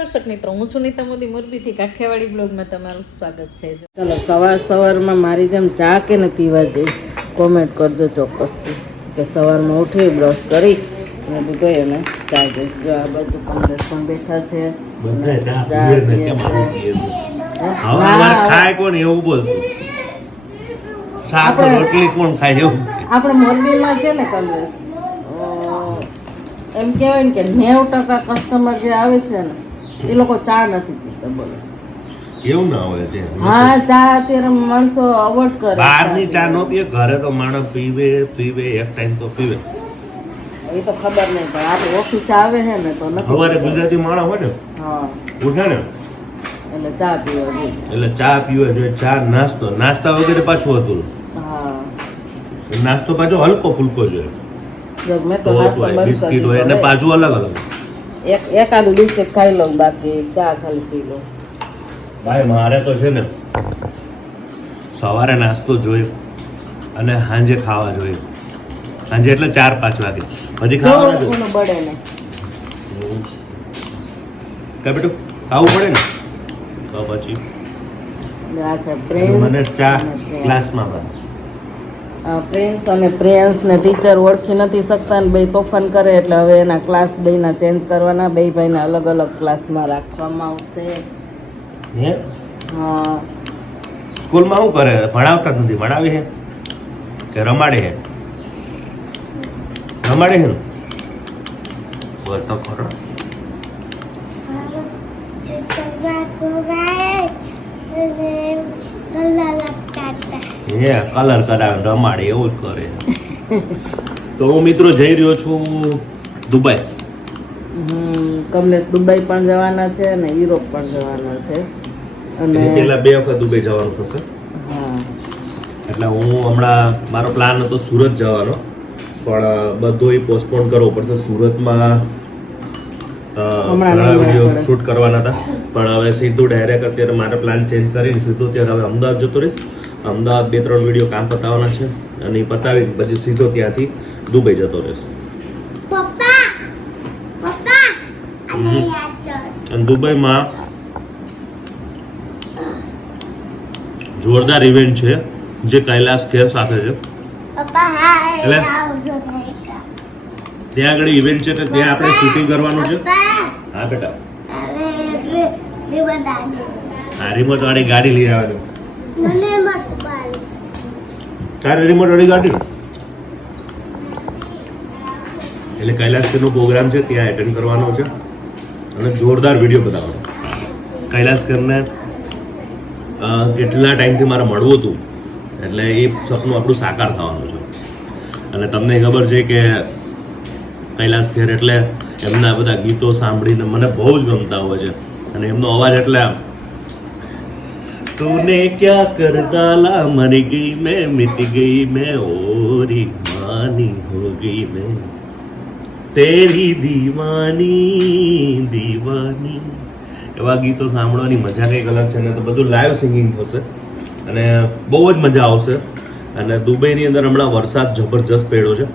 દર્શક મિત્રો, હું સુનીતા મોદી મોરબીથી કાઠિયાવાડી બ્લોગમાં તમારું સ્વાગત છે. ચલો, સવારમાં મારી જેમ ચા કે ને પીવા જોઈએ, કોમેન્ટ કરજો ચોક્કસથી કે સવારમાં ઉઠી બ્રશ કરી અને ગઈ અને ચા જોઈ. જો આ બધું પંકજ પણ બેઠા છે, ચા પીએ છે. આપણે મોરબીમાં છે ને કલ્વેશ, એમ કહેવાય ને કે 90% કસ્ટમર જે આવે છે ને એ લોકો ચા નથી પીતા. બોલો એવું ના હોય છે. હા, ચા અત્યારે માણસો અવોઇડ કરે. બહારની ચા નો પીએ, ઘરે તો માણસ પીવે એક ટાઈમ તો પીવે. એ તો ખબર નહીં, પણ આપણે ઓફિસે આવે છે ને તો નથી. સવારે ગુજરાતી માણસ હોય ને, હા, ઉઠે ને એટલે ચા પીવા જોઈએ. એટલે ચા પીવા જોઈએ. ચા નાસ્તા વગેરે પાછું હતું. હા, નાસ્તો પાછો હલકો ફૂલકો જોઈએ. મેં તો નાસ્તો બંધ બિસ્કિટ કરી હોય અને પાછું અલગ અલગ. એકાદું બિસ્કિટ ખાઈ લઉં, બાકી ચા ખાલી પી લઉં. ભાઈ મારે તો છે ને સવારે નાસ્તો જોઈએ અને સાંજે ખાવા જોઈએ. સાંજે એટલે 4-5 વાગે પછી ખાવાનું જોઈએ. બળે ને કે બેટું ખાવું પડે ને તો પછી આ છે પ્રિન્સ. મને ચા ક્લાસમાં પ્રિન્સ અને પ્રિયંસ ને ટીચર ઓળખી નથી શકતા ને બે તોફાન કરે, એટલે હવે એના ક્લાસ બેના ચેન્જ કરવાના. બે ભાઈને અલગ અલગ ક્લાસમાં રાખવામાં આવશે. હે હા, સ્કૂલમાં શું કરે? ભણાવતા નથી. ભણાવે છે કે રમાડે છે? રમાડે છે ને બોલ તો ખરો. હે કલર કરાવે રમાડે એવું જ કરે. તો હું મિત્રો જઈ રહ્યો છું દુબઈ. કમલેશ દુબઈ પણ જવાના છે અને યુરોપ પણ જવાના છે. અને પેલા 2 વખત દુબઈ જવાનું થશે. હા, એટલે હું હમણાં મારો પ્લાન હતો સુરત જવાનો, પણ બધું પોસ્ટપોન કરવો પડશે. સુરતમાં ઘણા વિડીયો શૂટ કરવાના હતા, પણ હવે સીધું ડાયરેક્ટ અત્યારે મારો પ્લાન ચેન્જ કરીને સીધું અત્યારે હવે અમદાવાદ જતો રહીશ. અમદાવાદ 2-3 વિડીયો કામ પતાવવાના છે અને એ પતાવીને પછી સીધો ત્યાંથી દુબઈ જતો રહેશે. અને દુબઈમાં જોરદાર ઇવેન્ટ છે જે કૈલાસ ખેર સાથે છે. એટલે ત્યાં આગળ ઇવેન્ટ છે, ત્યાં આપણે શૂટિંગ કરવાનું છે. હા બેટા, હા રિમોટ વાળી ગાડી લઈ આવવાની. તારે રિમોટ વાળી ગાડી એટલે કૈલાસ ખેરનો પ્રોગ્રામ છે, ત્યાં એટેન્ડ કરવાનો છે અને જોરદાર વિડીયો બનાવવાનો. કૈલાસ ખેરને કેટલા ટાઈમથી મારે મળવું હતું, એટલે એ સપનું આપણું સાકાર થવાનું છે. અને તમને ખબર છે કે કૈલાસ ખેર એટલે એમના બધા ગીતો સાંભળીને મને બહુ જ ગમતા હોય છે. અને એમનો અવાજ એટલે તૂને ક્યા કર ડાલા મરી ગઈ મેં મિટ ગઈ મેં ઓરી માની હો ગઈ મેં તેરી દીવાની દીવાની. એવા ગીતો સાંભળવાની મજા કંઈક અલગ છે ને. તો બધું લાઈવ સિંગિંગ થશે અને બહુ જ મજા આવશે. અને દુબઈની અંદર હમણાં વરસાદ જબરજસ્ત પડ્યો છે,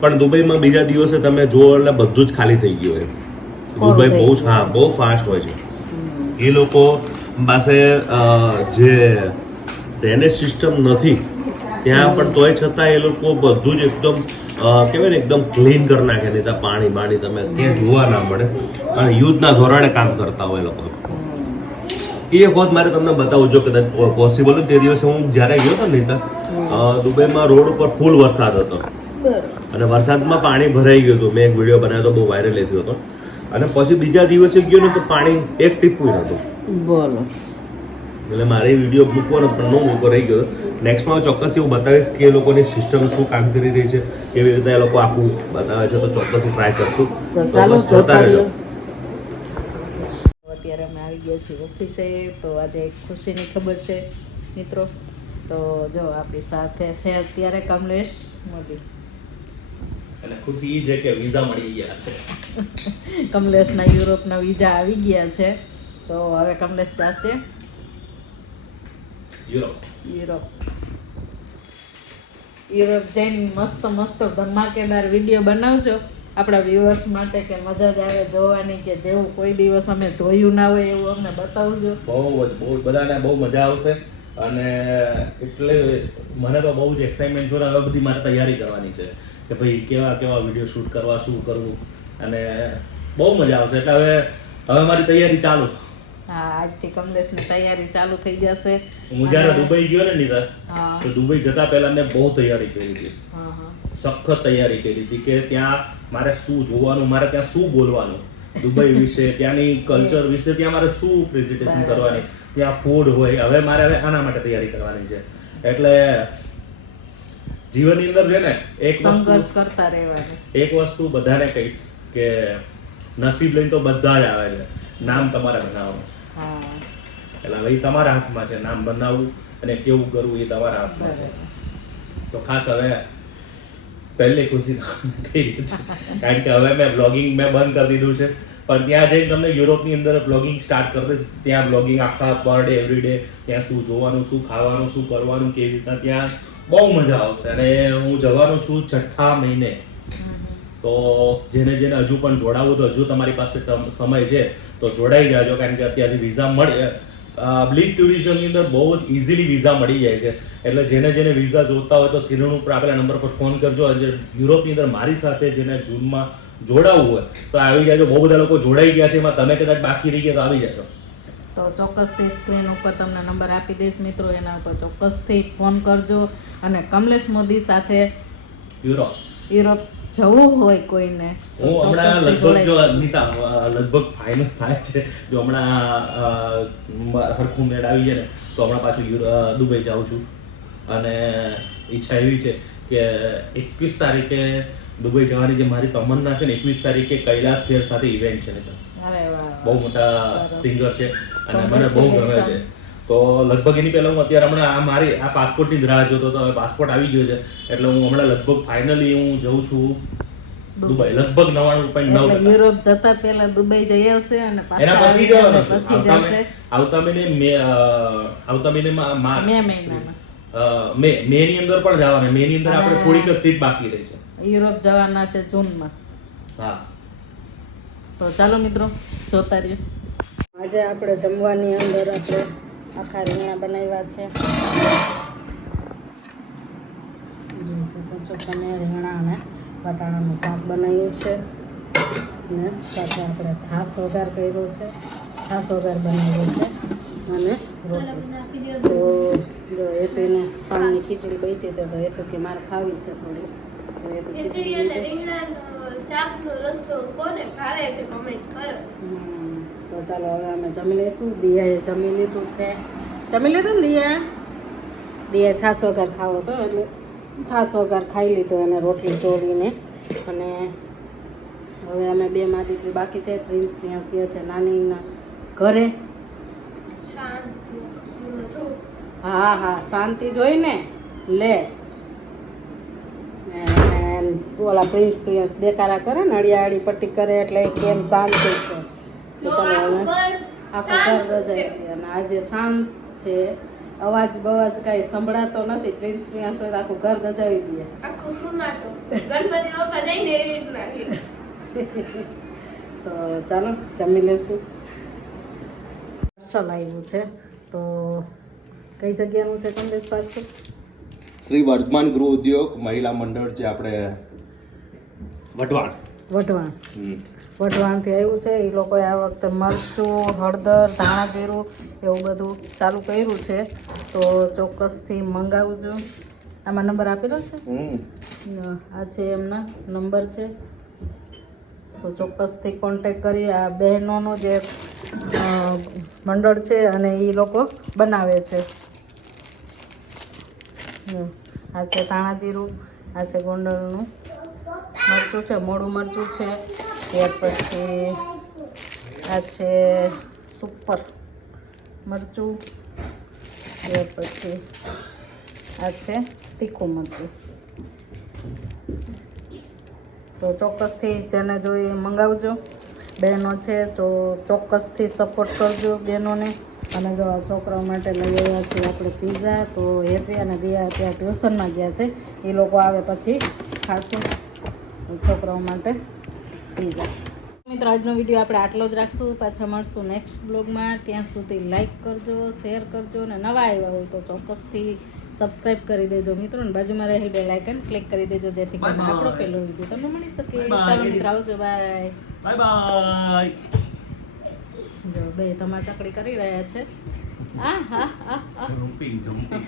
પણ દુબઈમાં બીજા દિવસે તમે જુઓ એટલે બધું જ ખાલી થઈ ગયું હોય. દુબઈ બહુ ફાસ્ટ હોય છે. એ લોકો પાસે જે ડ્રેનેજ સિસ્ટમ નથી ત્યાં, પણ તોય છતાં એ લોકો બધું જ એકદમ કહેવાય ને એકદમ ક્લીન કરી નાખે. નહીં ત્યાં પાણી તમે ક્યાં જોવા ના મળે. અને યુદ્ધના ધોરણે કામ કરતા હોય લોકો. એ વખત મારે તમને બતાવું જો કદાચ પોસિબલ તે દિવસે હું જ્યારે ગયો હતો ને ત્યાં દુબઈમાં રોડ ઉપર ફૂલ વરસાદ હતો અને વરસાદમાં પાણી ભરાઈ ગયું હતું. મેં એક વિડીયો બનાવ્યો હતો, બહુ વાયરલ થયો હતો. અને પછી બીજા દિવસે ગયો ને તો પાણી એક ટીપું નહોતું. બોલો, એટલે મારે વિડીયો મૂકવાનો પણ ન મૂકો રહી ગયો. નેક્સ્ટમાં ચોક્કસ એવું બતાવીશ કે એ લોકોની સિસ્ટમ શું કામ કરી રહી છે, કેવી રીતે એ લોકો આખું બતાવે છે. તો ચોક્કસ ટ્રાય કરશું. ચાલો જોતા રહેજો. અત્યારે અમે આવી ગયા છીએ ઓફિસે. તો આજે એક ખુશીની ખબર છે મિત્રો. તો જો આપણી સાથે છે અત્યારે કમલેશ મોદી. અને ખુશી એ છે કે વિઝા મળી ગયા છે. કમલેશના યુરોપના વિઝા આવી ગયા છે. તો હવે કમલેશ જશે યુરોપ જઈને મસ્ત ધમાકેદાર વિડીયો બનાવજો આપણા વ્યુઅર્સ માટે કે મજા જ આવે જોવાની, કે જેવું કોઈ દિવસ અમે જોયું ના હોય એવું અમને બતાવજો. બહુ બધાને બહુ મજા આવશે. અને એટલે મને તો બહુ જ એક્સાઇટમેન્ટ છે. હવે બધી મારે તૈયારી કરવાની છે કે ભાઈ કેવા કેવા વિડીયો શૂટ કરવા, શું કરવું, અને બહુ મજા આવશે. એટલે હવે મારી તૈયારી ચાલુ. હા, આજથી કમલેશની તૈયારી ચાલુ થઈ જશે. હું જ્યારે દુબઈ ગયો ને નીતા, હા તો દુબઈ જતા પહેલા મેં બહુ તૈયારી કરી હતી. હા હા સખત તૈયારી કરી હતી કે ત્યાં મારે શું જોવાનું, મારે ત્યાં શું બોલવાનું, દુબઈ વિશે, ત્યાંની કલ્ચર વિશે, ત્યાં મારે શું પ્રેઝન્ટેશન કરવાની, ત્યાં ફૂડ હોય. હવે આના માટે તૈયારી કરવાની છે. એટલે જીવનની અંદર છે ને સંઘર્ષ કરતા રહેવાનું. એક વસ્તુ બધાને કહીશ કે નસીબ લઈને તો બધા જ આવે છે, નામ તમારે બનાવવાનું છે. હા, એટલે ભાઈ તમારા હાથમાં છે નામ બનાવવું અને કેવું કરવું, એ તમારા હાથમાં છે. તો ખાસ હવે પહેલી ખુશી કહી રહી છે, કારણ કે હવે મેં બ્લોગિંગ બંધ કરી દીધું છે. પણ ત્યાં જઈને તમને યુરોપની અંદર બ્લોગિંગ સ્ટાર્ટ કરી દઈશ. ત્યાં બ્લોગિંગ આખા પર ડે એવરી ડે, ત્યાં શું જોવાનું, શું ખાવાનું, શું કરવાનું, કેવી રીતના, ત્યાં બહુ મજા આવશે. અને હું જવાનો છું 6થા મહિને. તો જેને હજુ પણ જોડાવું, તો હજુ તમારી પાસે સમય છે તો જોડાઈ જાજો, કારણ કે અત્યારથી વિઝા મળે. બ્લીડ ટુરિઝમની અંદર બહુ જ ઇઝીલી વિઝા મળી જાય છે. એટલે જેને વિઝા જોતા હોય તો સ્ક્રીન ઉપર આપેલા નંબર પર ફોન કરજો. અને યુરોપની અંદર મારી સાથે જેને જૂનમાં જોડાવવું હોય તો આવી જાજો. બહુ બધા લોકો જોડાઈ ગયા છે, એમાં તમે કદાચ બાકી રહી ગયા તો આવી જાજો. તો ચોક્કસથી સ્ક્રીન ઉપર તમને નંબર આપી દઈશ મિત્રો, એના ઉપર ચોક્કસથી ફોન કરજો. અને કમલેશ મોદી સાથે યુરોપ જવું હોય કોઈને, હું હમણાં લગભગ ફાઇનલ થાય છે. જો હમણાં હરખું મેળ આવી જાય ને તો હમણાં પાછું દુબઈ જાઉં છું. અને ઈચ્છા એવી છે કે 21 તારીખે દુબઈ જવાની જે મારી તમન્ના છે ને, 21 તારીખે કૈલાસ ખેર સાથે ઇવેન્ટ છે. બહુ મોટા સિંગર છે અને મને બહુ ગમે છે. તો લગભગ એની પહેલા હું અત્યારે હમણાં મારી પાસપોર્ટની જ રાહ જોતો હતો. હવે પાસપોર્ટ આવી ગયો છે, એટલે હું હમણાં લગભગ ફાઇનલી હું જઉં છું દુબઈ. લગભગ 99.9%. યુરોપ જતા પહેલા દુબઈ જઈ આવશે અને એના પછી જશે. આવતા મહિને મે ની અંદર પણ જવાના. મે ની અંદર આપણે થોડીક જ સીટ બાકી રહી છે. યુરોપ જવાના છે જૂનમાં. હા, તો ચાલો મિત્રો જોતા રહ્યો. આજે આપણે જમવાની અંદર આપણે આખા રીંગણા બનાવ્યા છે. જોઈ શકો છો તમે, રીંગણા અને વટાણાનું શાક બનાવ્યું છે. અને સાથે આપણે છાશ વઘાર કર્યો છે, છાશ વઘાર બનાવ્યો છે અને રોટલી. તો જો હેતુને પાણી ખીચડી બચી તો હેતુ કે મારે ખાવી છે થોડી, તો હેતુ ખીચડી. તો ચાલો હવે અમે જમી લઈશું. દિયાએ જમી લીધું છે. જમી લીધું ને દિયાએ છાશ વઘાર ખાવો હતો એટલે છાશ વઘાર ખાઈ લીધો અને રોટલી ચોળીને. અને હવે અમે બે માં દીકરી બાકી છે. પ્રિન્સ ત્યાં ગયા છે નાનીના ઘરે. હા, શાંતિ જોઈને લે. ઓલા પ્રિન્સ દેખાડા કરે ને, અડિયાળી પટ્ટી કરે એટલે કેમ શાંતિ છે. તો ચાલો હવે આખું ઘર રજાઈ ગઈ અને આજે શાંત છે. અવાજ બવાજ કાંઈ સંભળાતો નથી. પ્રિન્સ આખું ઘર રજાવી દે. તો ચાલો જમી લેશું. પાર્સલ આવ્યું છે. તો કઈ જગ્યાનું છે કમલેશ પાર્સલ? શ્રી વર્ધમાન ગૃહ ઉદ્યોગ મહિલા મંડળ, જે આપણે વઢવાણથી આવ્યું છે. એ લોકોએ આ વખતે મરચું, હળદર, ધાણા જીરું એવું બધું ચાલુ કર્યું છે. તો ચોક્કસથી મંગાવજો. આમાં નંબર આપેલો છે. આ છે એમના નંબર છે. તો ચોક્કસથી કોન્ટેક કરી. આ બહેનોનો જે મંડળ છે અને એ લોકો બનાવે છે. આ છે ધાણા જીરું, આ છે ગોંડલનું મરચું છે, મોડું મરચું છે. ત્યાર પછી આ છે સુપર મરચું. ત્યાર પછી આ છે તીખું મરચું. તો ચોક્કસથી જેને જોઈ મંગાવજો. બહેનો છે તો ચોક્કસથી સપોર્ટ કરજો બહેનોને. અને જો આ છોકરાઓ માટે લઈ આવ્યા છીએ આપણે પીઝા. તો હેતવી અને દિયા ત્યાં ટ્યુશનમાં ગયા છે. એ લોકો આવે પછી ખાશું છોકરાઓ માટે પીઝા. મિત્રો આજનો વિડીયો આપણે આટલો જ રાખશું. પાછા મળશું નેક્સ્ટ બ્લોગમાં. ત્યાં સુધી લાઈક કરજો, શેર કરજો અને નવા આવ્યા હોય તો ચોક્કસથી સબસ્ક્રાઇબ કરી દેજો મિત્રો, અને બાજુમાં રહેલ બેલ આઇકન ક્લિક કરી દેજો જેથી કરીને આપણો પહેલો વિડીયો તમને મળી શકે. ચાલો મિત્રો આવજો, બાય બાય બાય. જો બે તમાચા ચકડી કરી રહ્યા છે. આ હા હા હા જમ્પિંગ જમ્પિંગ.